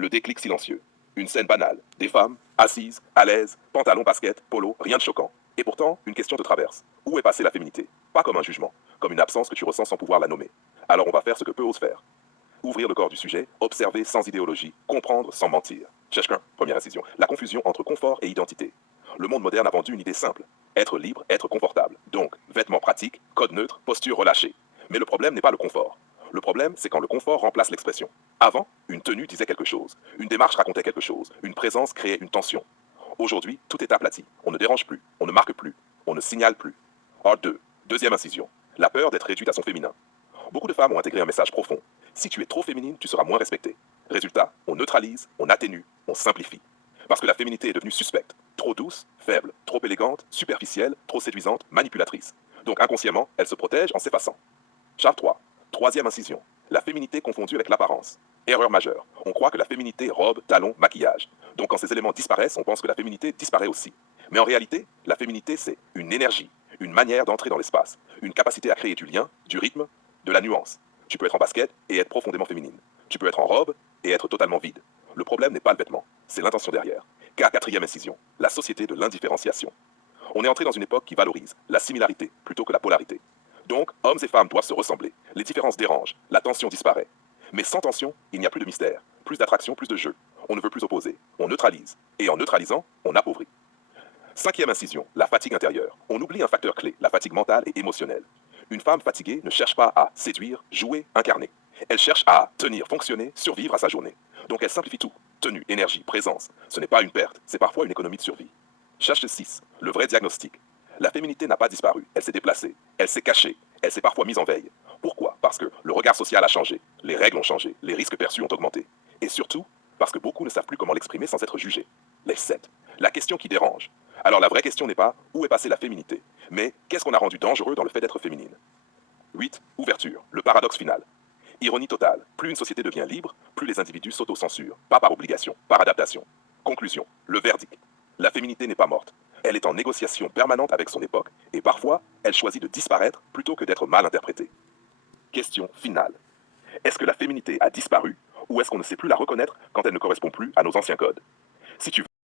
Le déclic silencieux. Une scène banale. Des femmes, assises, à l'aise, pantalon, basket, polo, rien de choquant. Et pourtant, une question te traverse. Où est passée la féminité? Pas comme un jugement, comme une absence que tu ressens sans pouvoir la nommer. Alors on va faire ce que peu ose faire. Ouvrir le corps du sujet, observer sans idéologie, comprendre sans mentir. Chacun, première incision. La confusion entre confort et identité. Le monde moderne a vendu une idée simple. Être libre, être confortable. Donc, vêtements pratiques, code neutre, posture relâchée. Mais le problème n'est pas le confort. Le problème, c'est quand le confort remplace l'expression. Avant, une tenue disait quelque chose, une démarche racontait quelque chose, une présence créait une tension. Aujourd'hui, tout est aplati. On ne dérange plus, on ne marque plus, on ne signale plus. Or, deuxième incision. La peur d'être réduite à son féminin. Beaucoup de femmes ont intégré un message profond. Si tu es trop féminine, tu seras moins respectée. Résultat, on neutralise, on atténue, on simplifie. Parce que la féminité est devenue suspecte. Trop douce, faible, trop élégante, superficielle, trop séduisante, manipulatrice. Donc inconsciemment, elle se protège en s'effaçant. Charge 3. Troisième incision. La féminité confondue avec l'apparence. Erreur majeure. On croit que la féminité, robe, talons, maquillage. Donc quand ces éléments disparaissent, on pense que la féminité disparaît aussi. Mais en réalité, la féminité, c'est une énergie, une manière d'entrer dans l'espace, une capacité à créer du lien, du rythme, de la nuance. Tu peux être en basket et être profondément féminine. Tu peux être en robe et être totalement vide. Le problème n'est pas le vêtement, c'est l'intention derrière. Car quatrième incision, la société de l'indifférenciation. On est entré dans une époque qui valorise la similarité plutôt que la polarité. Donc, hommes et femmes doivent se ressembler. Les différences dérangent, la tension disparaît. Mais sans tension, il n'y a plus de mystère, plus d'attraction, plus de jeu. On ne veut plus opposer, on neutralise. Et en neutralisant, on appauvrit. Cinquième incision, la fatigue intérieure. On oublie un facteur clé, la fatigue mentale et émotionnelle. Une femme fatiguée ne cherche pas à séduire, jouer, incarner. Elle cherche à tenir, fonctionner, survivre à sa journée. Donc elle simplifie tout. Tenue, énergie, présence. Ce n'est pas une perte, c'est parfois une économie de survie. Charge 6, le vrai diagnostic. La féminité n'a pas disparu, elle s'est déplacée, elle s'est cachée, elle s'est parfois mise en veille. Pourquoi? Parce que le regard social a changé, les règles ont changé, les risques perçus ont augmenté. Et surtout, parce que beaucoup ne savent plus comment l'exprimer sans être jugés. Les 7. La question qui dérange. Alors la vraie question n'est pas où est passée la féminité, mais qu'est-ce qu'on a rendu dangereux dans le fait d'être féminine? 8. Ouverture, le paradoxe final. Ironie totale, plus une société devient libre, plus les individus s'autocensurent, pas par obligation, par adaptation. Conclusion, le verdict. La féminité n'est pas morte. Elle est en négociation permanente avec son époque, et parfois, elle choisit de disparaître plutôt que d'être mal interprétée. Question finale. Est-ce que la féminité a disparu, ou est-ce qu'on ne sait plus la reconnaître quand elle ne correspond plus à nos anciens codes? Si tu